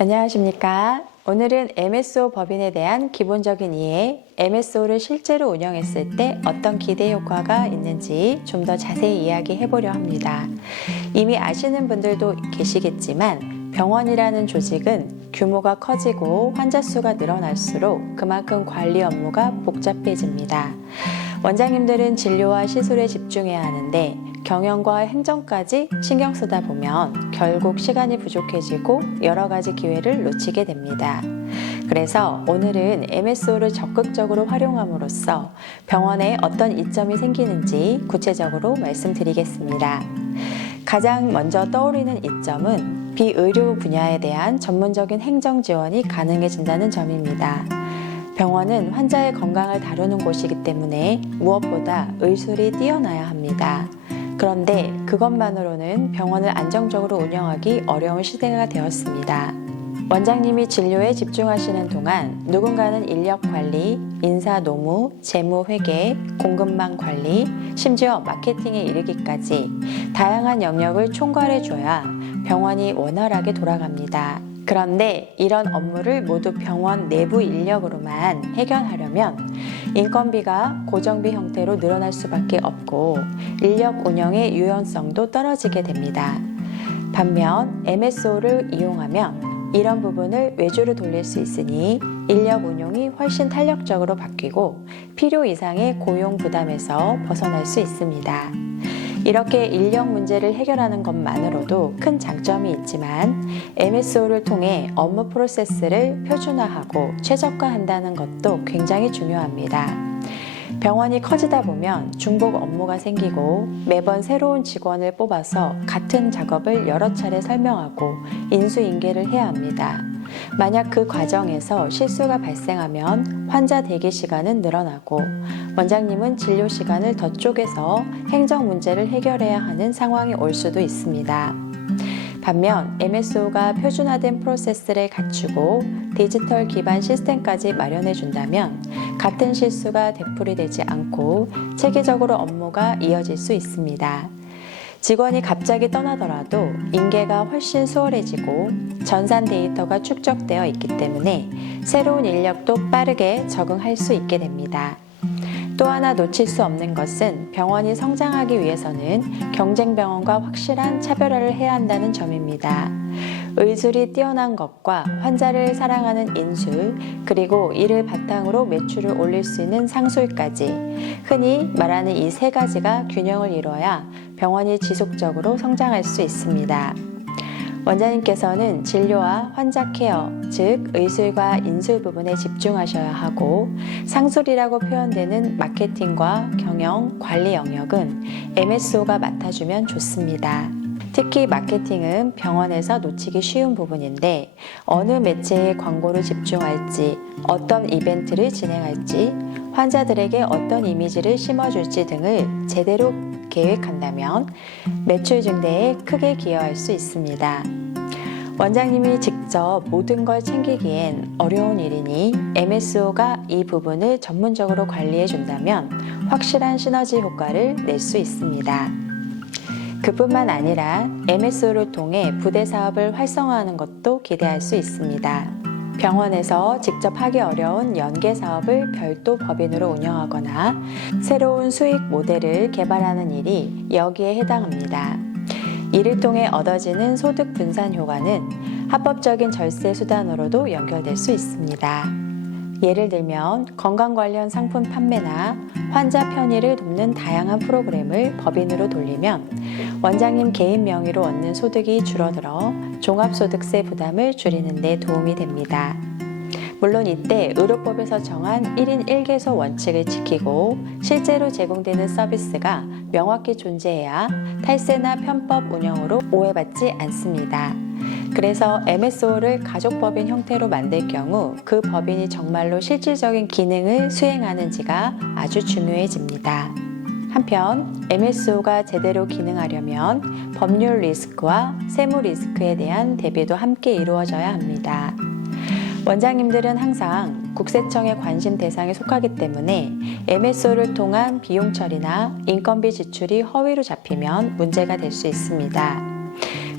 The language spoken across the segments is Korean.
안녕하십니까. 오늘은 MSO 법인에 대한 기본적인 이해, MSO를 실제로 운영했을 때 어떤 기대 효과가 있는지 좀 더 자세히 이야기해 보려 합니다. 이미 아시는 분들도 계시겠지만 병원이라는 조직은 규모가 커지고 환자 수가 늘어날수록 그만큼 관리 업무가 복잡해집니다. 원장님들은 진료와 시술에 집중해야 하는데 경영과 행정까지 신경 쓰다 보면 결국 시간이 부족해지고 여러 가지 기회를 놓치게 됩니다. 그래서 오늘은 MSO를 적극적으로 활용함으로써 병원에 어떤 이점이 생기는지 구체적으로 말씀드리겠습니다. 가장 먼저 떠오르는 이점은 비의료 분야에 대한 전문적인 행정 지원이 가능해진다는 점입니다. 병원은 환자의 건강을 다루는 곳이기 때문에 무엇보다 의술이 뛰어나야 합니다. 그런데 그것만으로는 병원을 안정적으로 운영하기 어려운 시대가 되었습니다. 원장님이 진료에 집중하시는 동안 누군가는 인력 관리, 인사 노무, 재무 회계, 공급망 관리, 심지어 마케팅에 이르기까지 다양한 영역을 총괄해줘야 병원이 원활하게 돌아갑니다. 그런데 이런 업무를 모두 병원 내부 인력으로만 해결하려면 인건비가 고정비 형태로 늘어날 수밖에 없고 인력 운영의 유연성도 떨어지게 됩니다. 반면 MSO를 이용하면 이런 부분을 외주로 돌릴 수 있으니 인력 운용이 훨씬 탄력적으로 바뀌고 필요 이상의 고용 부담에서 벗어날 수 있습니다. 이렇게 인력 문제를 해결하는 것만으로도 큰 장점이 있지만 MSO를 통해 업무 프로세스를 표준화하고 최적화한다는 것도 굉장히 중요합니다. 병원이 커지다 보면 중복 업무가 생기고 매번 새로운 직원을 뽑아서 같은 작업을 여러 차례 설명하고 인수인계를 해야 합니다. 만약 그 과정에서 실수가 발생하면 환자 대기 시간은 늘어나고 원장님은 진료 시간을 더 쪼개서 행정 문제를 해결해야 하는 상황이 올 수도 있습니다. 반면 MSO가 표준화된 프로세스를 갖추고 디지털 기반 시스템까지 마련해 준다면 같은 실수가 되풀이되지 않고 체계적으로 업무가 이어질 수 있습니다. 직원이 갑자기 떠나더라도 인계가 훨씬 수월해지고 전산 데이터가 축적되어 있기 때문에 새로운 인력도 빠르게 적응할 수 있게 됩니다. 또 하나 놓칠 수 없는 것은 병원이 성장하기 위해서는 경쟁 병원과 확실한 차별화를 해야 한다는 점입니다. 의술이 뛰어난 것과 환자를 사랑하는 인술, 그리고 이를 바탕으로 매출을 올릴 수 있는 상술까지 흔히 말하는 이 세 가지가 균형을 이뤄야 병원이 지속적으로 성장할 수 있습니다. 원장님께서는 진료와 환자 케어, 즉 의술과 인술 부분에 집중하셔야 하고 상술이라고 표현되는 마케팅과 경영, 관리 영역은 MSO가 맡아주면 좋습니다. 특히 마케팅은 병원에서 놓치기 쉬운 부분인데 어느 매체에 광고를 집중할지, 어떤 이벤트를 진행할지, 환자들에게 어떤 이미지를 심어줄지 등을 제대로 계획한다면 매출 증대에 크게 기여할 수 있습니다. 원장님이 직접 모든 걸 챙기기엔 어려운 일이니 MSO가 이 부분을 전문적으로 관리해 준다면 확실한 시너지 효과를 낼 수 있습니다. 그뿐만 아니라 MSO를 통해 부대 사업을 활성화하는 것도 기대할 수 있습니다. 병원에서 직접 하기 어려운 연계 사업을 별도 법인으로 운영하거나 새로운 수익 모델을 개발하는 일이 여기에 해당합니다. 이를 통해 얻어지는 소득 분산 효과는 합법적인 절세 수단으로도 연결될 수 있습니다. 예를 들면 건강 관련 상품 판매나 환자 편의를 돕는 다양한 프로그램을 법인으로 돌리면 원장님 개인 명의로 얻는 소득이 줄어들어 종합소득세 부담을 줄이는 데 도움이 됩니다. 물론 이때 의료법에서 정한 1인 1개소 원칙을 지키고 실제로 제공되는 서비스가 명확히 존재해야 탈세나 편법 운영으로 오해받지 않습니다. 그래서 MSO를 가족법인 형태로 만들 경우 그 법인이 정말로 실질적인 기능을 수행하는지가 아주 중요해집니다. 한편 MSO가 제대로 기능하려면 법률 리스크와 세무 리스크에 대한 대비도 함께 이루어져야 합니다. 원장님들은 항상 국세청의 관심 대상에 속하기 때문에 MSO를 통한 비용 처리나 인건비 지출이 허위로 잡히면 문제가 될 수 있습니다.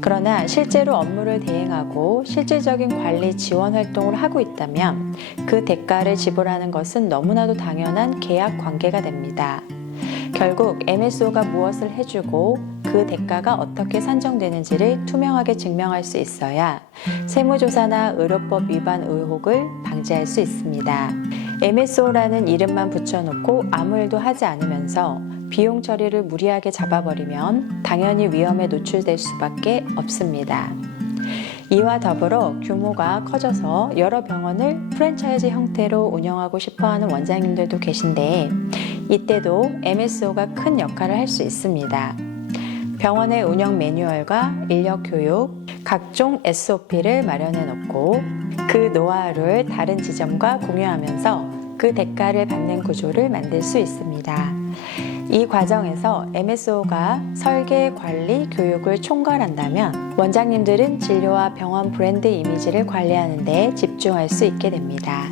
그러나 실제로 업무를 대행하고 실질적인 관리 지원 활동을 하고 있다면 그 대가를 지불하는 것은 너무나도 당연한 계약 관계가 됩니다. 결국 MSO가 무엇을 해주고 그 대가가 어떻게 산정되는지를 투명하게 증명할 수 있어야 세무조사나 의료법 위반 의혹을 방지할 수 있습니다. MSO라는 이름만 붙여놓고 아무 일도 하지 않으면서 비용 처리를 무리하게 잡아버리면 당연히 위험에 노출될 수밖에 없습니다. 이와 더불어 규모가 커져서 여러 병원을 프랜차이즈 형태로 운영하고 싶어하는 원장님들도 계신데 이때도 MSO가 큰 역할을 할 수 있습니다. 병원의 운영 매뉴얼과 인력 교육, 각종 SOP를 마련해 놓고 그 노하우를 다른 지점과 공유하면서 그 대가를 받는 구조를 만들 수 있습니다. 이 과정에서 MSO가 설계, 관리, 교육을 총괄한다면 원장님들은 진료와 병원 브랜드 이미지를 관리하는 데 집중할 수 있게 됩니다.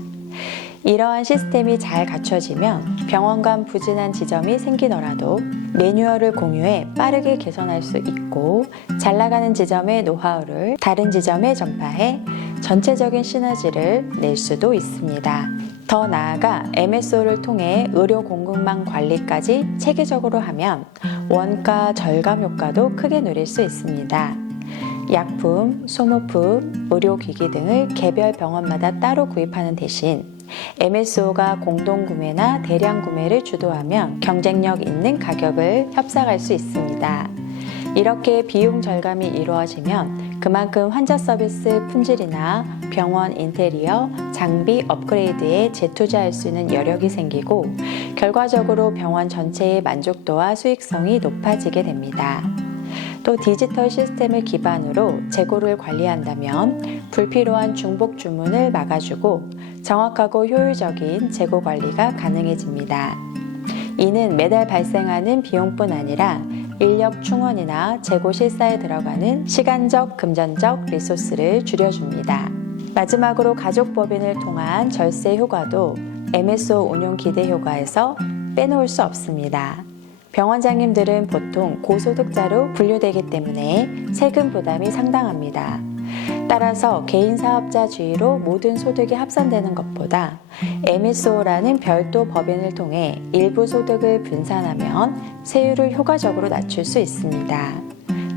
이러한 시스템이 잘 갖춰지면 병원 간 부진한 지점이 생기더라도 매뉴얼을 공유해 빠르게 개선할 수 있고 잘 나가는 지점의 노하우를 다른 지점에 전파해 전체적인 시너지를 낼 수도 있습니다. 더 나아가 MSO를 통해 의료 공급망 관리까지 체계적으로 하면 원가 절감 효과도 크게 누릴 수 있습니다. 약품, 소모품, 의료기기 등을 개별 병원마다 따로 구입하는 대신 MSO가 공동구매나 대량 구매를 주도하면 경쟁력 있는 가격을 협상할 수 있습니다. 이렇게 비용 절감이 이루어지면 그만큼 환자 서비스 품질이나 병원 인테리어, 장비 업그레이드에 재투자할 수 있는 여력이 생기고 결과적으로 병원 전체의 만족도와 수익성이 높아지게 됩니다. 또 디지털 시스템을 기반으로 재고를 관리한다면 불필요한 중복 주문을 막아주고 정확하고 효율적인 재고 관리가 가능해집니다. 이는 매달 발생하는 비용뿐 아니라 인력 충원이나 재고 실사에 들어가는 시간적, 금전적 리소스를 줄여줍니다. 마지막으로 가족법인을 통한 절세 효과도 MSO 운용 기대 효과에서 빼놓을 수 없습니다. 병원장님들은 보통 고소득자로 분류되기 때문에 세금 부담이 상당합니다. 따라서 개인 사업자주의로 모든 소득이 합산되는 것보다 MSO라는 별도 법인을 통해 일부 소득을 분산하면 세율을 효과적으로 낮출 수 있습니다.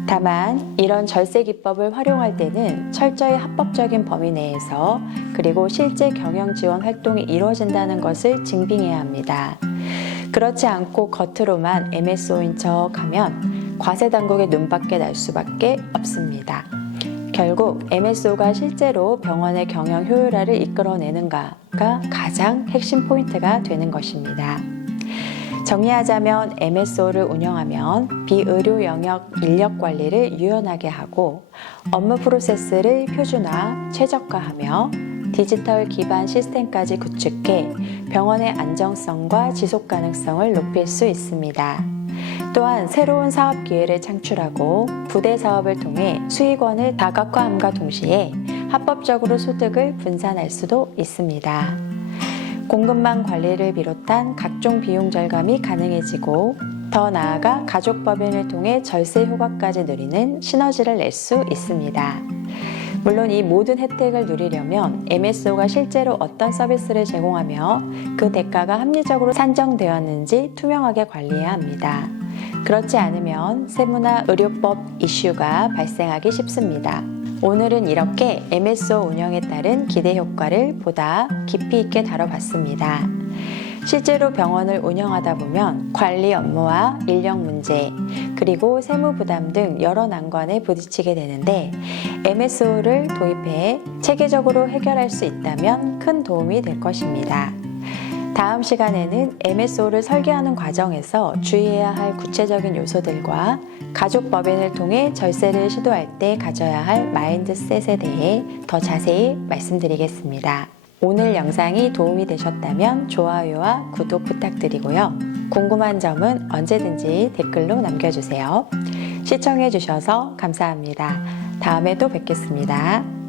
다만 이런 절세 기법을 활용할 때는 철저히 합법적인 범위 내에서 그리고 실제 경영 지원 활동이 이루어진다는 것을 증빙해야 합니다. 그렇지 않고 겉으로만 MSO인 척 하면 과세당국의 눈밖에 날 수밖에 없습니다. 결국 MSO가 실제로 병원의 경영 효율화를 이끌어내는가가 가장 핵심 포인트가 되는 것입니다. 정리하자면 MSO를 운영하면 비의료 영역 인력 관리를 유연하게 하고 업무 프로세스를 표준화, 최적화하며 디지털 기반 시스템까지 구축해 병원의 안정성과 지속 가능성을 높일 수 있습니다. 또한 새로운 사업 기회를 창출하고 부대 사업을 통해 수익원을 다각화함과 동시에 합법적으로 소득을 분산할 수도 있습니다. 공급망 관리를 비롯한 각종 비용 절감이 가능해지고 더 나아가 가족법인을 통해 절세 효과까지 누리는 시너지를 낼 수 있습니다. 물론 이 모든 혜택을 누리려면 MSO가 실제로 어떤 서비스를 제공하며 그 대가가 합리적으로 산정되었는지 투명하게 관리해야 합니다. 그렇지 않으면 세무나 의료법 이슈가 발생하기 쉽습니다. 오늘은 이렇게 MSO 운영에 따른 기대 효과를 보다 깊이 있게 다뤄봤습니다. 실제로 병원을 운영하다 보면 관리 업무와 인력 문제, 그리고 세무 부담 등 여러 난관에 부딪히게 되는데 MSO를 도입해 체계적으로 해결할 수 있다면 큰 도움이 될 것입니다. 다음 시간에는 MSO를 설계하는 과정에서 주의해야 할 구체적인 요소들과 가족법인을 통해 절세를 시도할 때 가져야 할 마인드셋에 대해 더 자세히 말씀드리겠습니다. 오늘 영상이 도움이 되셨다면 좋아요와 구독 부탁드리고요. 궁금한 점은 언제든지 댓글로 남겨주세요. 시청해주셔서 감사합니다. 다음에 또 뵙겠습니다.